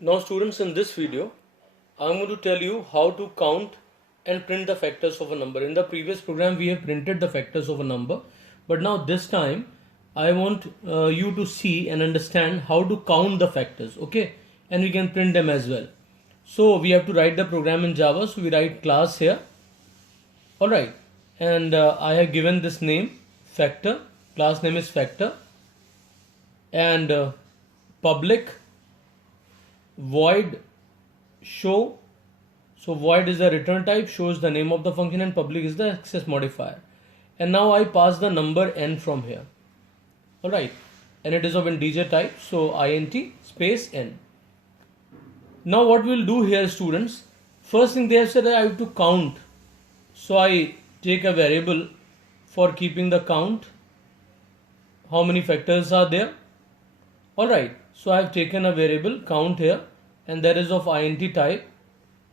Now students, in this video I'm going to tell you how to count and print the factors of a number. In the previous program we have printed the factors of a number, but now this time I want you to see and understand how to count the factors, okay? And we can print them as well. So we have to write the program in Java, so we write class here. Alright, and I have given this name factor, class name is factor, and public void show. So void is the return type, shows the name of the function, and public is the access modifier. And now I pass the number n from here. Alright, and it is of integer type, so int space n. Now what we'll do here, students, first thing they have said I have to count. So I take a variable for keeping the count. How many factors are there? Alright, so I have taken a variable count here, and that is of int type,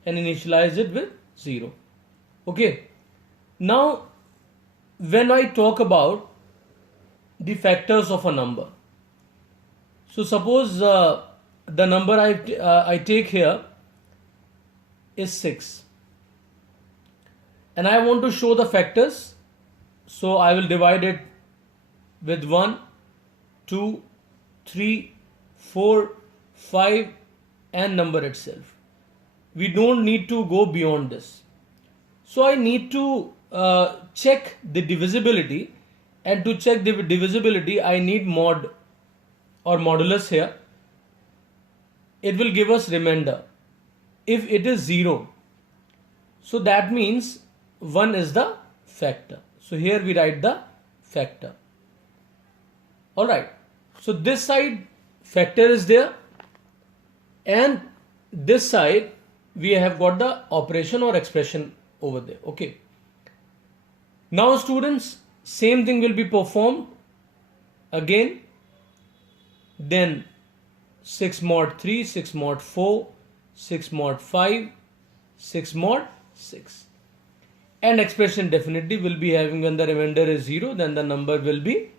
and initialize it with 0. Okay. Now when I talk about the factors of a number, so suppose the number I take here is 6, and I want to show the factors, so I will divide it with 1, 2, 3, 4, 5 and number itself. We don't need to go beyond this. So I need to check the divisibility, and to check the divisibility I need mod or modulus here. It will give us remainder. If it is 0, so that means 1 is the factor. So here we write the factor. Alright, so this side factor is there, and this side we have got the operation or expression over there. Okay. Now students, same thing will be performed again. Then 6 mod 3, 6 mod 4, 6 mod 5, 6 mod 6. And expression definitely will be having, when the remainder is 0, then the number will be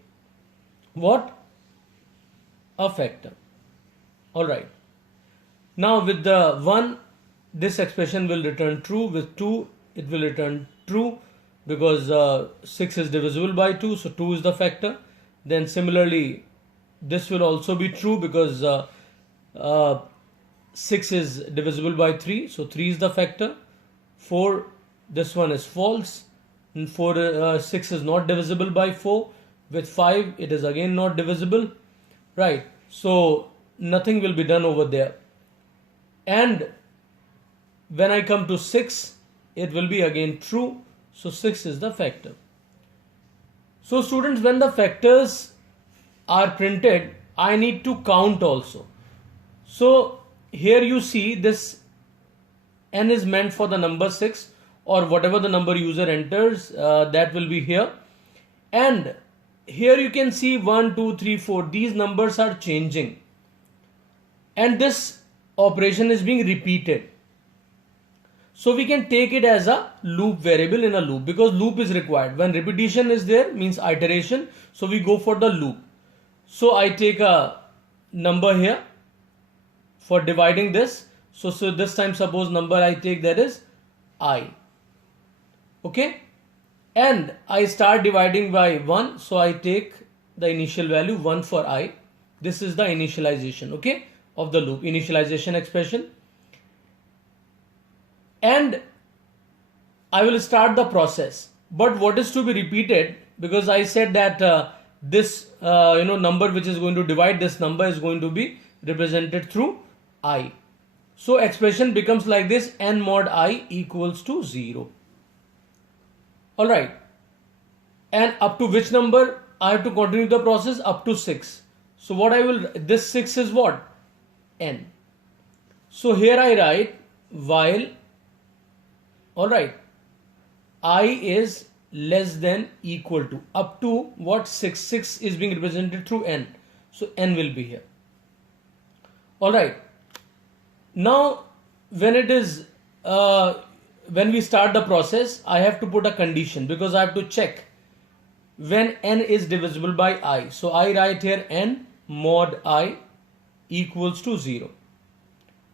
what? A factor. Alright. Now with the 1, this expression will return true. With 2, it will return true, because 6 is divisible by 2, so 2 is the factor. Then similarly, this will also be true, because 6 is divisible by 3, so 3 is the factor. 4, this one is false, and 6 is not divisible by 4. With 5, it is again not divisible, right? So nothing will be done over there. And when I come to 6, it will be again true, so 6 is the factor. So students, when the factors are printed, I need to count also. So here you see this n is meant for the number 6, or whatever the number user enters, that will be here. And here you can see 1, 2, 3, 4, these numbers are changing, and this operation is being repeated. So we can take it as a loop variable in a loop, because loop is required. When repetition is there, means iteration, so we go for the loop. So I take a number here for dividing this. So this time suppose number I take, that is I. Okay. And I start dividing by 1, so I take the initial value 1 for I. This is the initialization, okay, of the loop, initialization expression. And I will start the process. But what is to be repeated, because I said that this number which is going to divide this number is going to be represented through I. So expression becomes like this: n mod I equals to 0. Alright. And up to which number I have to continue the process? Up to 6. So what I will, this 6 is what? N. So here I write while, alright, I is less than equal to, up to what? 6. 6 is being represented through n. So n will be here. Alright. Now when it is when we start the process, I have to put a condition, because I have to check when n is divisible by I. So I write here n mod I equals to 0.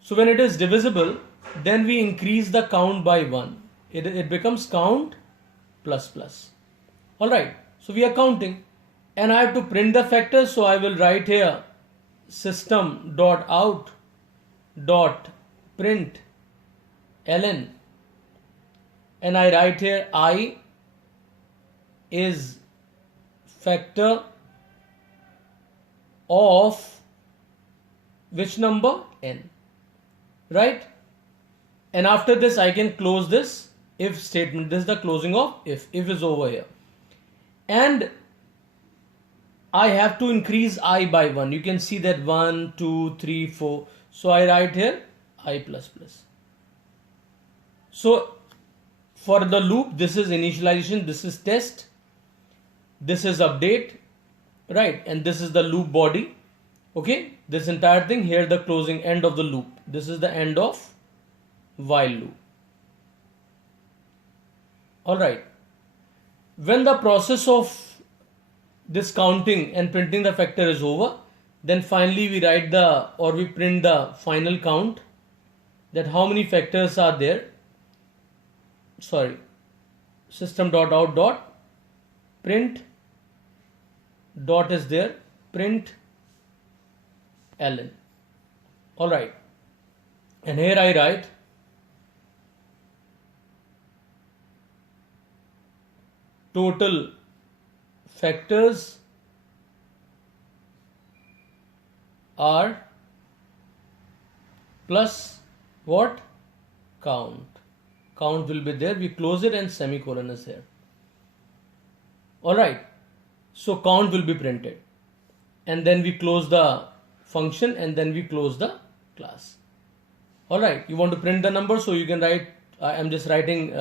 So when it is divisible, then we increase the count by 1. It becomes count plus plus. Alright, so we are counting. And I have to print the factors, so I will write here system.out.print ln, and I write here I is factor of which number? N, right? And after this I can close this if statement. This is the closing of if is over here, and I have to increase I by 1. You can see that 1, 2, 3, 4. So I write here I plus plus. So for the loop, this is initialization, this is test, this is update, right? And this is the loop body. Okay, this entire thing here, the closing end of the loop. This is the end of while loop. Alright, when the process of this counting and printing the factor is over, then finally we write we print the final count, that how many factors are there. Sorry, system.out.print dot is there, print ln. Alright, and here I write total factors are plus what? Count. Count will be there. We close it and semicolon is here. Alright. So count will be printed. And then we close the function and then we close the class. Alright. You want to print the number, so you can write, I'm just writing,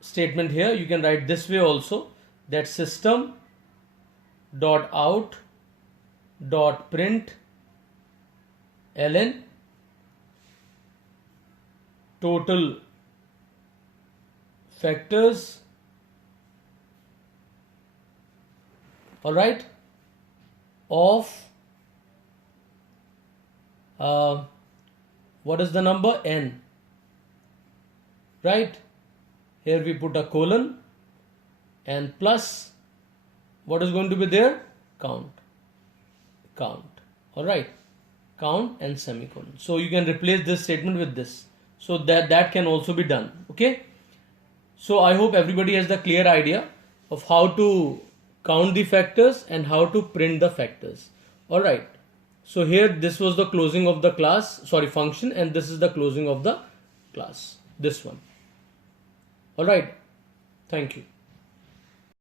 statement here. You can write this way also, that system.out.print ln total factors, alright, of what is the number? N, right? Here we put a colon and plus what is going to be there? Count. Alright, count and semicolon. So you can replace this statement with this, so that can also be done. Okay, so I hope everybody has the clear idea of how to count the factors and how to print the factors. Alright, so here this was the closing of the function, and this is the closing of the class, this one. Alright, thank you.